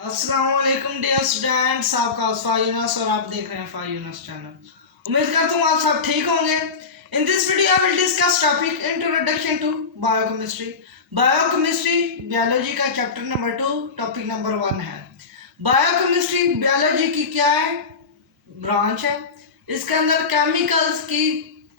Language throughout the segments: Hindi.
अस्सलामुअलैकुम डियर स्टूडेंट्स, आपका फायूनस और आप देख रहे हैं फायूनस चैनल। उम्मीद करता हूँ आप सब ठीक होंगे। In this video I will discuss topic introduction to biochemistry. Biochemistry biology का चैप्टर नंबर 2 टॉपिक नंबर 1 है। बायोकेमिस्ट्री बायोलॉजी की क्या है? ब्रांच है। इसके अंदर केमिकल्स की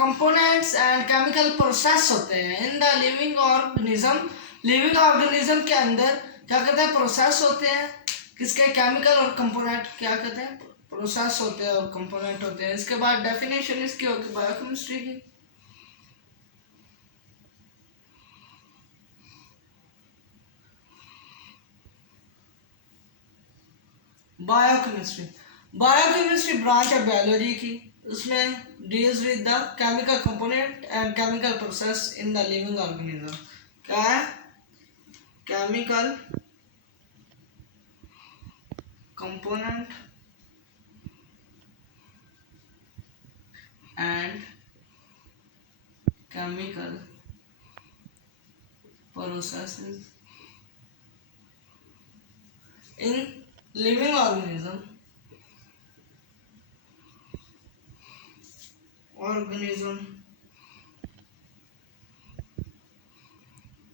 कंपोनेंट्स एंड केमिकल प्रोसेस होते हैं in the living organism. Living organism के अंदर क्या कहते हैं? प्रोसेस होते हैं। किसके? केमिकल और कंपोनेंट क्या कहते हैं? प्रोसेस होते हैं और कंपोनेंट होते हैं। इसके बाद डेफिनेशन इसकी होगी बायोकेमिस्ट्री की। बायोकेमिस्ट्री बायोकेमिस्ट्री ब्रांच है बायोलॉजी की। उसमें deals with the chemical component and chemical process in the living organism. क्या है? Chemical component and chemical processes in living organism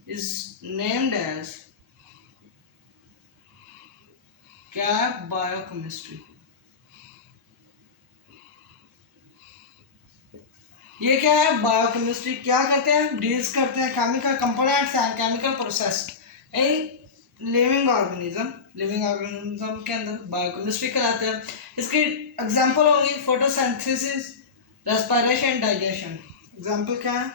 is named as क्या? बायोकेमिस्ट्री। ये क्या है? बायोकेमिस्ट्री क्या करते हैं? डील्स करते हैं chemical components and chemical process in living organism. Living organism के अंदर बायोकेमिस्ट्री कहलाते हैं। इसकी एग्जांपल होंगी फोटोसिंथेसिस, रेस्पिरेशन, डाइजेशन। एग्जांपल क्या है?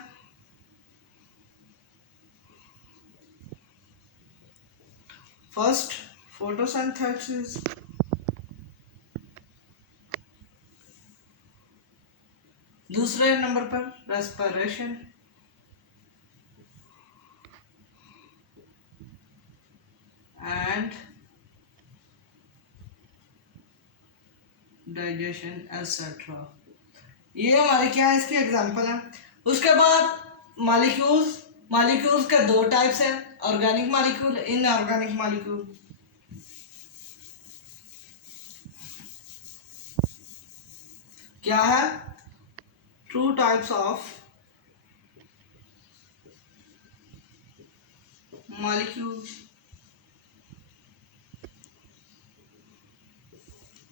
फर्स्ट फोटोसिंथेसिस, दूसरे नंबर पर रेस्पिरेशन, एंड डाइजेशन एटसेट्रा। ये हमारे क्या है? इसके एग्जांपल है। उसके बाद मॉलिक्यूल्स के दो टाइप्स हैं, ऑर्गेनिक मॉलिक्यूल, इनऑर्गेनिक मॉलिक्यूल। क्या है? Two types of molecules.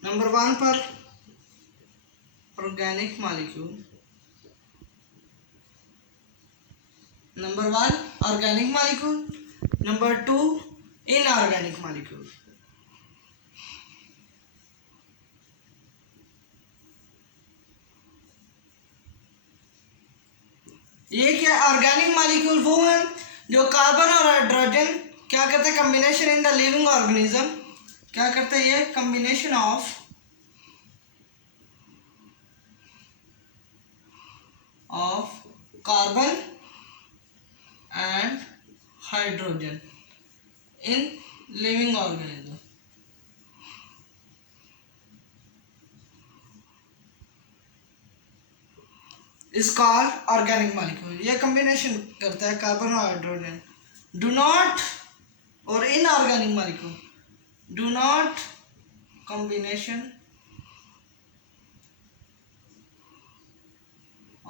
Number 1 पर organic molecule. Number 1 organic molecule, number 2 inorganic molecule. ये क्या? ऑर्गेनिक मॉलिक्यूल वो हैं जो कार्बन और हाइड्रोजन क्या करते हैं? Combination in the living organism. क्या करते हैं? ये combination of carbon and hydrogen in living organism is called organic molecule. ये कॉम्बिनेशन करता है कार्बन और हाइड्रोजन। डू नॉट और inorganic molecule do not combination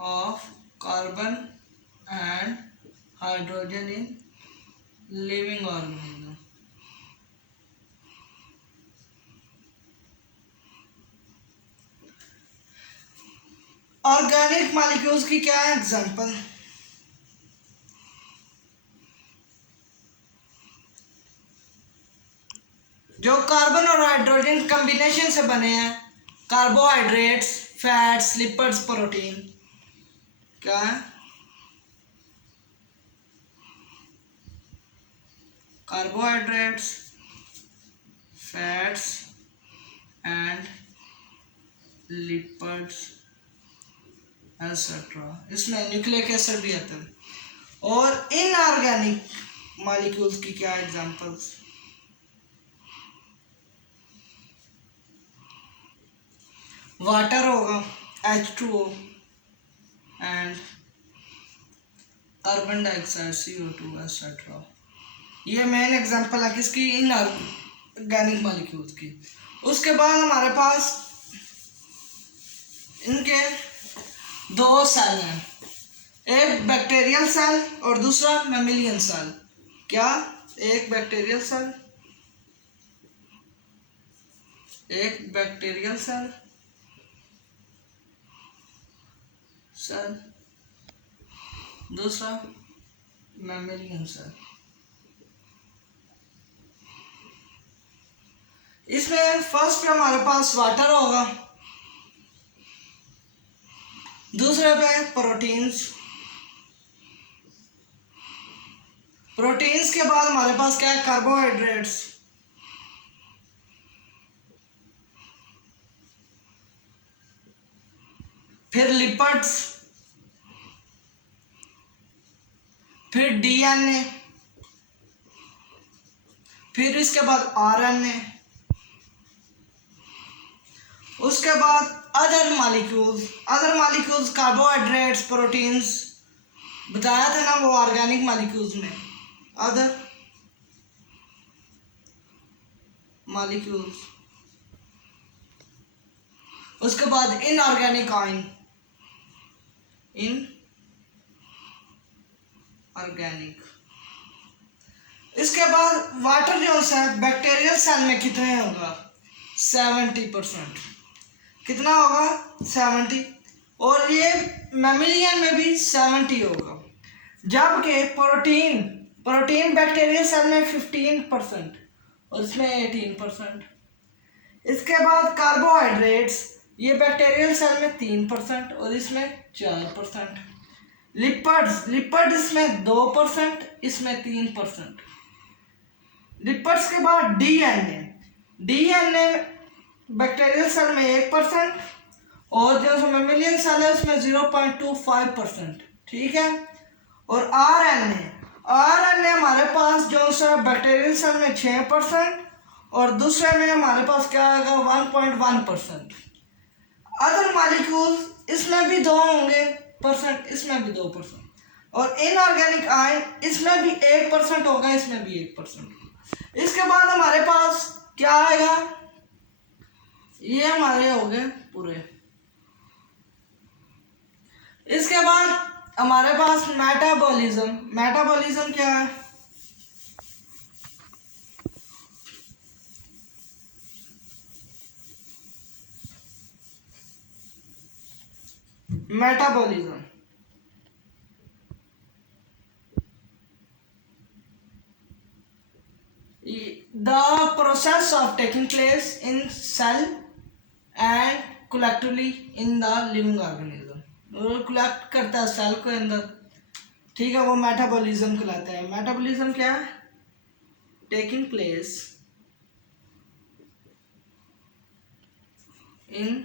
of carbon and hydrogen in living organism। Organic molecules की क्या है एग्जांपल? जो कार्बन और हाइड्रोजन कॉम्बिनेशन से बने हैं, कार्बोहाइड्रेट्स, फैट्स, लिपिड्स, प्रोटीन। क्या है? Carbohydrates, fats and lipids etcetera. इसमें न्यूक्लिक एसिड भी आता है। और इनऑर्गेनिक मॉलिक्यूल्स की क्या एग्जांपल्स? वाटर होगा, H2O and carbon dioxide, CO2 etcetera. ये मेन एग्जांपल है किसकी? ऑर्गेनिक मॉलिक्यूल्स की। उसके बाद हमारे पास इनके दो सेल हैं, एक बैक्टीरियल सेल और दूसरा मैमिलियन सेल। क्या? एक बैक्टीरियल सेल, एक बैक्टीरियल सेल दूसरा मैमिलियन सेल। इसमें फर्स्ट पे हमारे पास वाटर होगा, दूसरे पे प्रोटीन्स, प्रोटीन्स के बाद हमारे पास क्या है? कार्बोहाइड्रेट्स, फिर लिपिड्स, फिर डीएनए, फिर इसके बाद आरएनए, उसके बाद अदर मॉलिक्यूल्स कार्बोहाइड्रेट्स, प्रोटीन्स बताया था ना वो ऑर्गेनिक मॉलिक्यूल्स में, अदर मॉलिक्यूल्स। उसके बाद इनऑर्गेनिक आयन, इनऑर्गेनिक। इसके बाद वाटर जो है बैक्टीरियल सेल में कितने होगा? 70%। कितना होगा? 70। और ये मैमिलियन में भी 70 होगा। जबकि प्रोटीन बैक्टीरियल सेल में 15% और इसमें 18%। इसके बाद कार्बोहाइड्रेट्स, ये बैक्टीरियल सेल में 3% और इसमें 4%। लिपिड्स इसमें 2%, इसमें 3%। लिपिड्स के बाद डीएनए बैक्टीरियल सेल में 1% और जो मैमिलियन सेल है उसमें 0.25%। ठीक है। और आरएनए हमारे पास जो सा बैक्टीरियल सेल में 6% और दूसरे में हमारे पास क्या आएगा? 1.1%। अदर मॉलिक्यूल्स इसमें भी 2 होंगे परसेंट, इसमें भी 2%। और इनऑर्गेनिक आयन इसमें भी 1% होगा, इसमें भी 1%। इसके बाद हमारे पास क्या आएगा? ये हमारे हो गए पूरे। इसके बाद हमारे पास मेटाबॉलिज्म क्या है? Metabolism the process of taking place in cell and collectively in the living organism। Collect करता है सेल के अंदर, ठीक है, वो मेटाबॉलिज्म कहलाता है। मेटाबॉलिज्म क्या है? Taking place in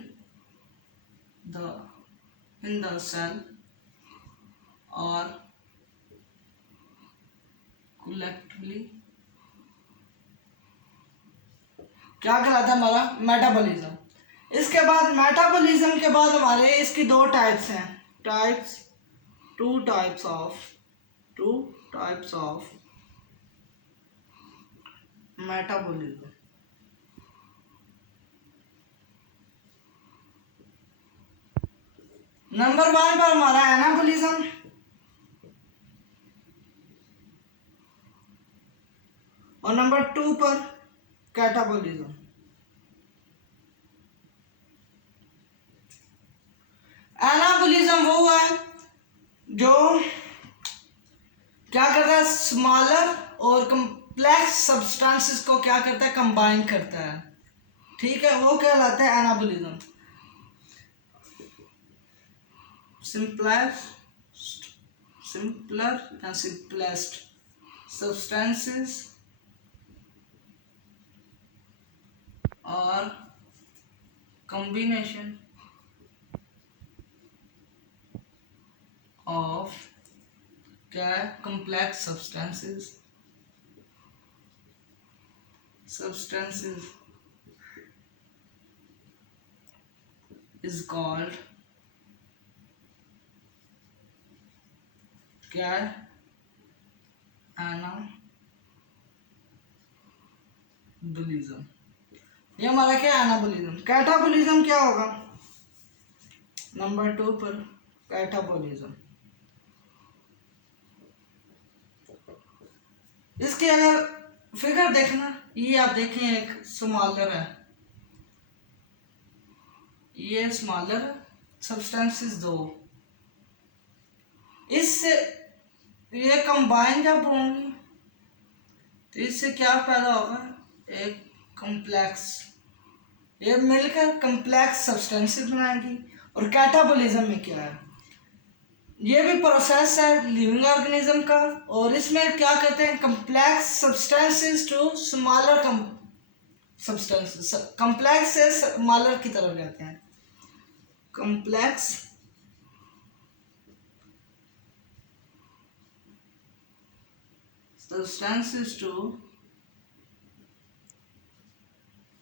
the cell और कलेक्टिवली क्या कहलाता है? हमारा मेटाबॉलिज्म। इसके बाद मेटाबॉलिज्म के बाद हमारे इसकी 2 टाइप्स हैं, two types of metabolism. Number 1 पर हमारा एनाबॉलिज्म और नंबर 2 पर कैटाबॉलिज्म। एनाबॉलिज्म वो है जो क्या करता है? स्मॉलर और कम्प्लेक्स सब्सटेंसेस को क्या करता है? कंबाइन करता है। ठीक है, वो कहलाता है anabolism. simplest substances or combination of complex substances is called catabolism, ये हमारा क्या है एनाबोलिज्म। कैटाबोलिज्म क्या होगा? नंबर 2 पर कैटाबोलिज्म। इसके अगर फिगर देखना, ये आप देखें एक स्मॉलर है, ये स्मॉलर सब्सटेंसेस 2, इससे ये कंबाइन जब होंगी तो इससे क्या पैदा होगा? एक कॉम्प्लेक्स, ये मिलकर कॉम्प्लेक्स सब्सटेंसेस बनाएंगी। और कैटाबोलिज्म में क्या है? ये भी प्रोसेस है लिविंग ऑर्गेनिज्म का, और इसमें क्या कहते हैं? Complex substances to smaller substances, complex से स्मॉलर की तरफ जाते हैं। Complex substances to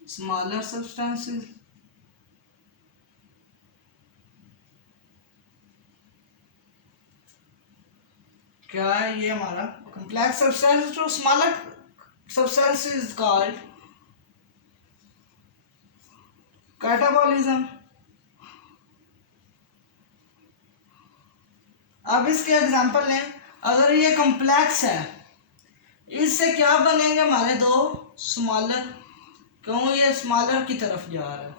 smaller substances, क्या है ये हमारा? complex substances to smaller substances called catabolism. अब इसके एग्जांपल लें, अगर ये कॉम्प्लेक्स है, इससे क्या बनेंगे हमारे 2 स्मॉलर, क्यों ये स्मॉलर की तरफ जा रहा है।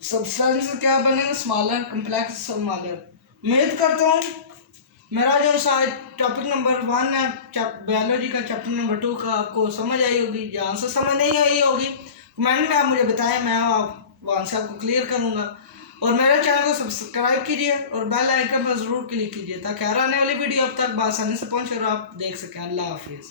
सब्सटेंस क्या बनेंगे? Smaller, complex smaller. उम्मीद करता हूँ मेरा जो शायद टॉपिक नंबर 1 है बायोलॉजी का, चैप्टर नंबर 2 का, आपको समझ आई होगी। जहाँ से समझ नहीं आई होगी कमेंट में आप मुझे बताएं, मैं वहाँ से आपको क्लियर करूँगा। और मेरे चैनल को सब्सक्राइब कीजिए और बेल आइकन पर ज़रूर क्लिक कीजिए ताकि हर आने वाली वीडियो अब तक आसानी से पहुँचे और आप देख सकें। अल्लाह हाफिज़।